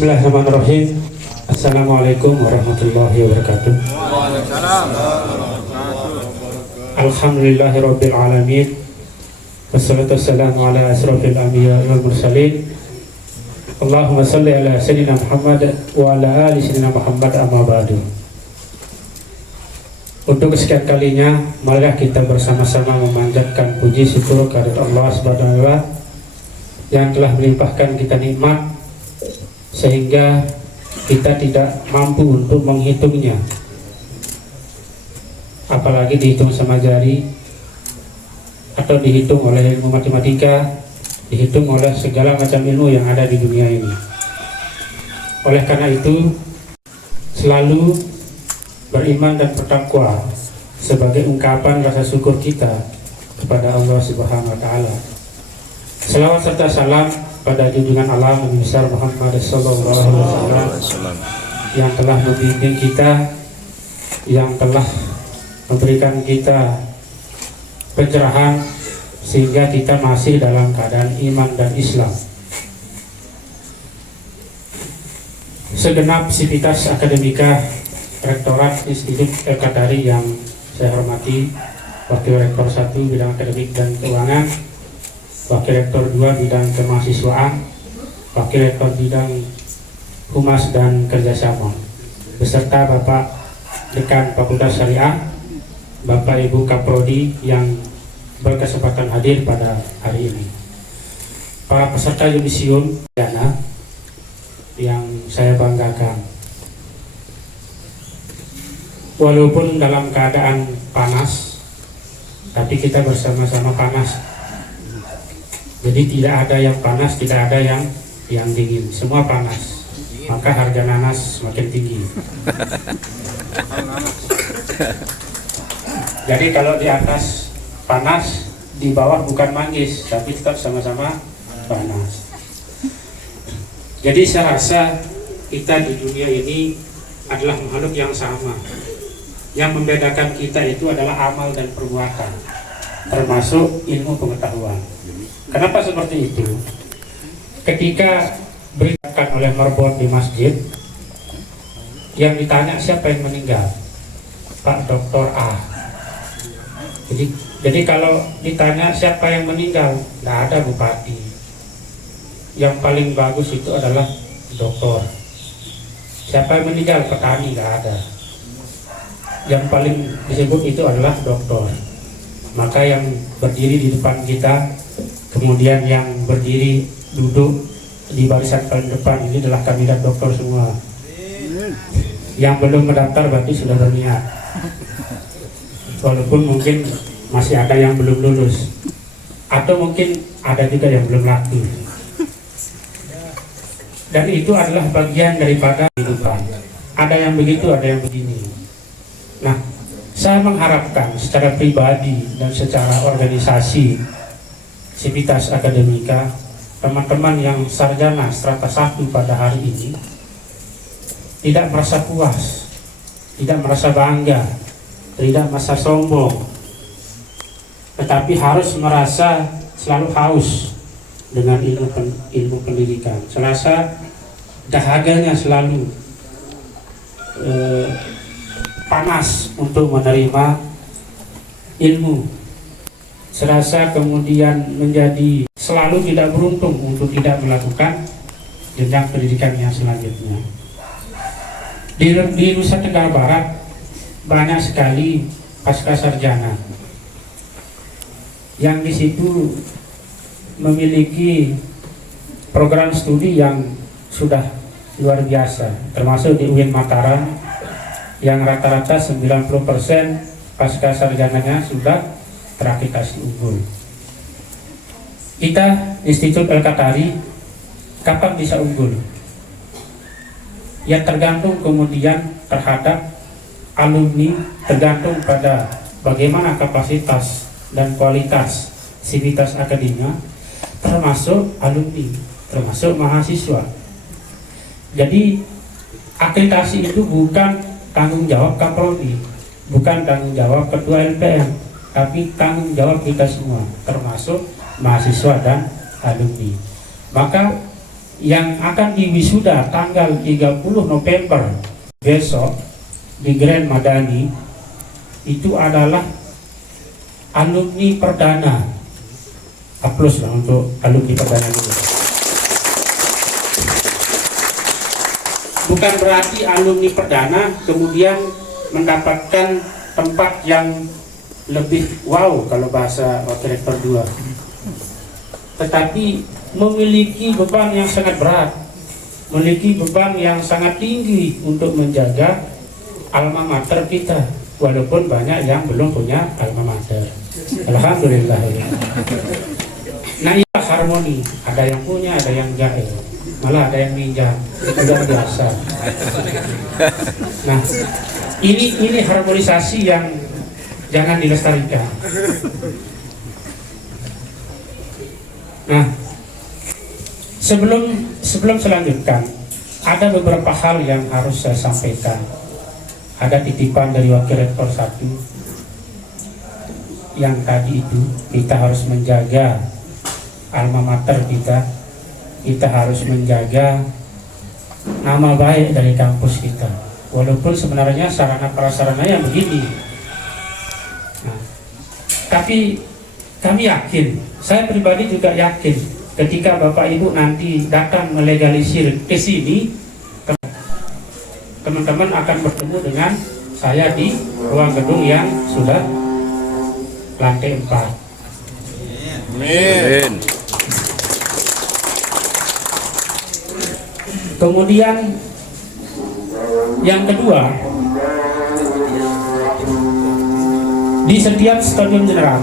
Bismillahirrahmanirrahim. Assalamualaikum warahmatullahi wabarakatuh. Alhamdulillahirabbil alamin. Wassalatu wassalamu ala asrofil anbiya wal mursalin. Allahumma salli ala sayyidina Muhammad wa ala ali sayyidina Muhammad, amma ba'du. Untuk kesekian kalinya, marilah kita bersama-sama memanjatkan puji syukur kehadirat Allah Subhanahu wa taala yang telah melimpahkan kita nikmat sehingga kita tidak mampu untuk menghitungnya, apalagi dihitung sama jari atau dihitung oleh ilmu matematika, dihitung oleh segala macam ilmu yang ada di dunia ini. Oleh karena itu, selalu beriman dan bertakwa sebagai ungkapan rasa syukur kita kepada Allah Subhanahu wa taala. Selawat serta salam pada junjungan alam Nabi besar Muhammad sallallahu alaihi wasallam yang telah membimbing kita, yang telah memberikan kita pencerahan sehingga kita masih dalam keadaan iman dan Islam. Segenap sivitas akademika Rektorat Institut El-Qadari yang saya hormati, Wakil Rektor 1 bidang akademik dan keuangan, Wakil Rektor 2 bidang kemahasiswaan, Wakil Rektor bidang humas dan kerjasama, beserta Bapak Dekan Fakultas Syariah, Bapak Ibu Kaprodi yang berkesempatan hadir pada hari ini, para peserta yudisium dana yang saya banggakan. Walaupun dalam keadaan panas, tapi kita bersama-sama panas. Jadi tidak ada yang panas, tidak ada yang dingin, semua panas. Maka harga nanas semakin tinggi. Jadi kalau di atas panas, di bawah bukan manggis, tapi tetap sama-sama panas. Jadi saya rasa kita di dunia ini adalah makhluk yang sama. Yang membedakan kita itu adalah amal dan perbuatan, termasuk ilmu pengetahuan. Kenapa seperti itu? Ketika beritakan oleh marbot di masjid, yang ditanya siapa yang meninggal? Pak Dr. A. Jadi kalau ditanya siapa yang meninggal, tidak ada bupati. Yang paling bagus itu adalah doktor. Siapa yang meninggal? Petani, tidak ada. Yang paling disebut itu adalah doktor. Maka yang berdiri di depan kita, kemudian yang berdiri duduk di barisan paling depan ini adalah kandidat doktor semua. Yang belum mendaftar berarti sudah berniat, walaupun mungkin masih ada yang belum lulus, atau mungkin ada juga yang belum laku. Dan itu adalah bagian daripada kehidupan. Ada yang begitu, ada yang begini. Nah, saya mengharapkan secara pribadi dan secara organisasi sivitas akademika, teman-teman yang sarjana strata 1 pada hari ini tidak merasa puas, tidak merasa bangga, tidak merasa sombong, tetapi harus merasa selalu haus dengan ilmu pendidikan. Serasa dahaganya selalu panas untuk menerima ilmu. Serasa kemudian menjadi selalu tidak beruntung untuk tidak melakukan jenjang pendidikan yang selanjutnya. Di Nusa Tenggara Barat banyak sekali pasca sarjana yang di situ memiliki program studi yang sudah luar biasa, termasuk di UIN Mataram yang rata-rata 90% pasca sarjananya sudah terakreditasi unggul. Kita Institut El-Qadari kapan bisa unggul? Ya tergantung kemudian terhadap alumni, tergantung pada bagaimana kapasitas dan kualitas sivitas akademia, termasuk alumni, termasuk mahasiswa. Jadi akreditasi itu bukan tanggung jawab Kaprodi, bukan tanggung jawab Ketua LPM, tapi tanggung jawab kita semua, termasuk mahasiswa dan alumni. Maka yang akan diwisuda tanggal 30 November besok di Grand Madani itu adalah alumni perdana. Aplaus lah untuk alumni perdana ini. Bukan berarti alumni perdana kemudian mendapatkan tempat yang lebih wow kalau bahasa Wakil Rektor 2, tetapi memiliki beban yang sangat berat, memiliki beban yang sangat tinggi untuk menjaga alma mater kita, walaupun banyak yang belum punya alma mater. Alhamdulillah. Nah, ini harmoni, ada yang punya, ada yang jahil, malah ada yang minjam, sudah biasa. Nah, ini harmonisasi yang jangan dilestarikan. Nah, sebelum selanjutkan, ada beberapa hal yang harus saya sampaikan. Ada titipan dari Wakil Rektor 1 yang tadi itu, kita harus menjaga alma mater kita harus menjaga nama baik dari kampus kita, walaupun sebenarnya sarana prasarana yang begini. Nah, tapi kami yakin, saya pribadi juga yakin, ketika Bapak Ibu nanti datang melegalisir ke sini, teman-teman akan bertemu dengan saya di ruang gedung yang sudah lantai 4. Amin. Kemudian yang kedua, di setiap stadium general,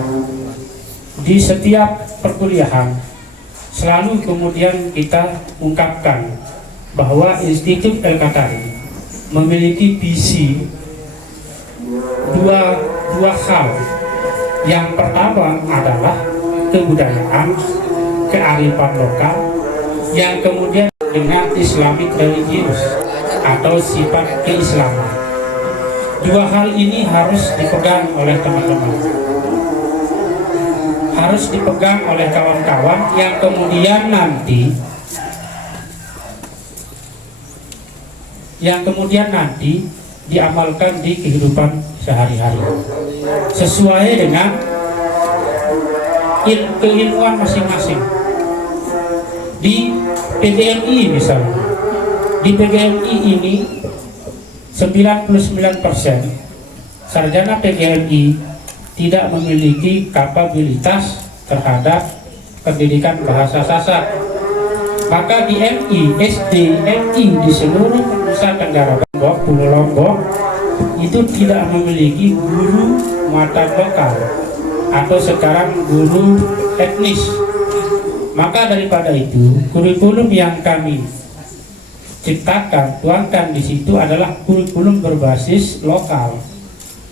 di setiap perkuliahan, selalu kemudian kita ungkapkan bahwa Institut El-Qatari memiliki visi dua hal. Yang pertama adalah kebudayaan, kearifan lokal, yang kemudian dengan Islamic religious atau sifat keislaman. Dua hal ini harus dipegang oleh teman-teman, harus dipegang oleh kawan-kawan yang kemudian nanti diamalkan di kehidupan sehari-hari sesuai dengan keilmuan masing-masing. Di PGMI misalnya, di PGMI ini 99% sarjana PGMI tidak memiliki kapabilitas terhadap pendidikan bahasa Sasak. Maka di MI, SD, MI di seluruh Nusa Tenggara Barat, Pulau Lombok itu tidak memiliki guru mata lokal atau sekarang guru etnis. Maka daripada itu, kurikulum yang kami ciptakan, tuangkan di situ adalah kurikulum berbasis lokal.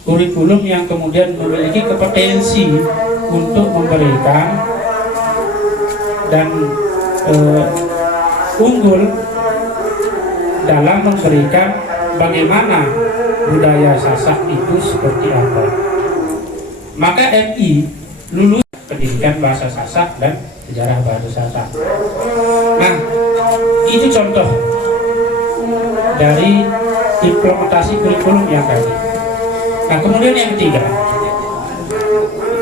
Kurikulum yang kemudian memiliki kompetensi untuk memberikan dan unggul dalam memberikan bagaimana budaya Sasak itu seperti apa. Maka MI lulus pendidikan bahasa Sasak dan sejarah bahasa Sasak. Nah, itu contoh dari implementasi kurikulum yang tadi. Nah, kemudian yang ketiga,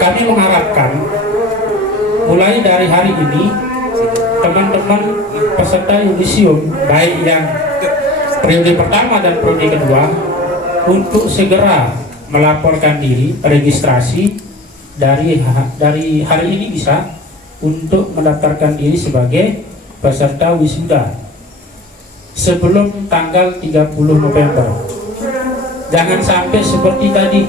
kami mengharapkan mulai dari hari ini teman-teman peserta yudisium, baik yang periode pertama dan periode kedua, untuk segera melaporkan diri registrasi dari hari ini bisa untuk mendaftarkan diri sebagai peserta wisuda sebelum tanggal 30 November. Jangan sampai seperti tadi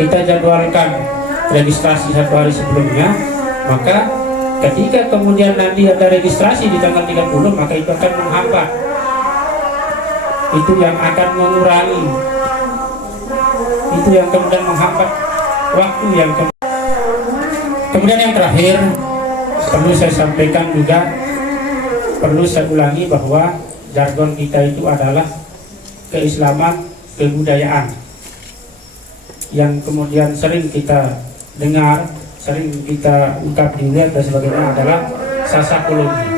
kita jadwalkan registrasi 1 hari sebelumnya, maka ketika kemudian nanti ada registrasi di tanggal 30, maka itu akan menghambat, itu yang akan mengurangi, itu yang kemudian menghambat waktu yang kemudian yang terakhir perlu saya sampaikan juga, perlu saya ulangi bahwa jargon kita itu adalah keislaman kebudayaan yang kemudian sering kita dengar, sering kita ungkap di web dan sebagainya adalah sasakologi.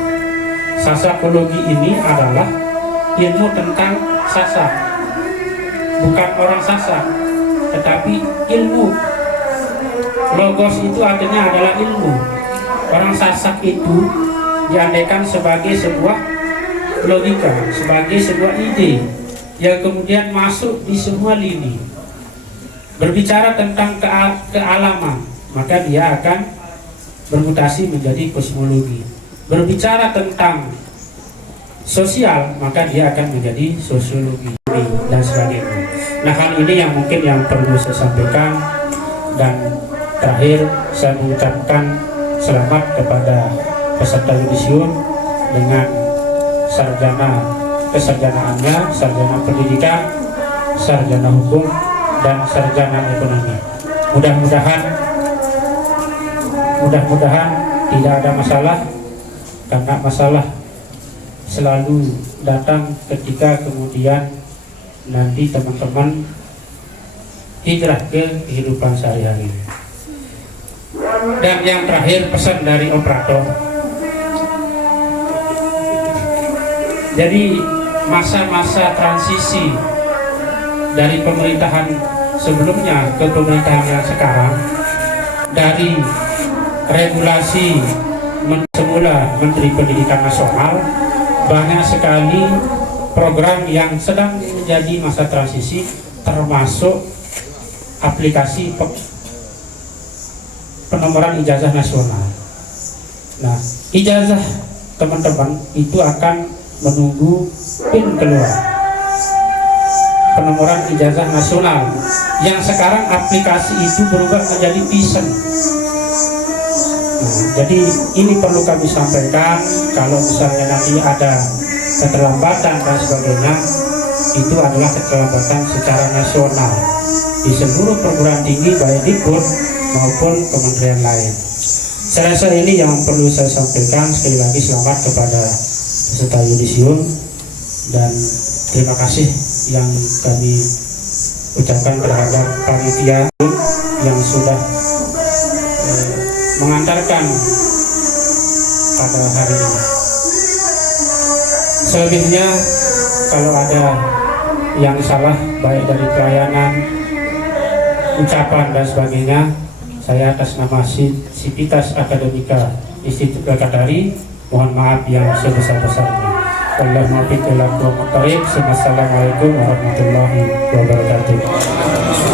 Sasakologi ini adalah ilmu tentang Sasak, bukan orang Sasak, tetapi ilmu. Logos itu artinya adalah ilmu. Orang Sasak itu diandaikan sebagai sebuah logika, sebagai sebuah ide yang kemudian masuk di semua lini. Berbicara tentang kealaman, maka dia akan bermutasi menjadi kosmologi. Berbicara tentang sosial, maka dia akan menjadi sosiologi dan sebagainya. Nah, hal ini yang mungkin yang perlu saya sampaikan. Dan terakhir saya mengucapkan selamat kepada peserta yudisium dengan kesarjanaannya, sarjana pendidikan, sarjana hukum, dan sarjana ekonomi. Mudah-mudahan tidak ada masalah, karena masalah selalu datang ketika kemudian nanti teman-teman hijrah ke kehidupan sehari-hari. Dan yang terakhir, pesan dari operator. Jadi masa-masa transisi dari pemerintahan sebelumnya ke pemerintahan yang sekarang, dari regulasi semula Menteri Pendidikan Nasional, banyak sekali program yang sedang menjadi masa transisi, termasuk aplikasi penomoran ijazah nasional. Nah, ijazah teman-teman itu akan menunggu PIN keluar, penomoran ijazah nasional, yang sekarang aplikasi itu berubah menjadi PISN. Nah, jadi ini perlu kami sampaikan. Kalau misalnya nanti ada keterlambatan dan sebagainya, itu adalah keterlambatan secara nasional di seluruh perguruan tinggi, baik di Dikbud maupun kementerian lain. Saya rasa ini yang perlu saya sampaikan. Sekali lagi selamat kepada peserta yudisium, dan terima kasih yang kami ucapkan terhadap panitia yang sudah mengantarkan pada hari ini. Selebihnya kalau ada yang salah baik dari pelayanan, ucapan dan sebagainya, saya atas nama Sivitas Akademika Institut Al-Qadari mohon maaf yang sebesar-besarnya. Assalamualaikum warahmatullahi wabarakatuh.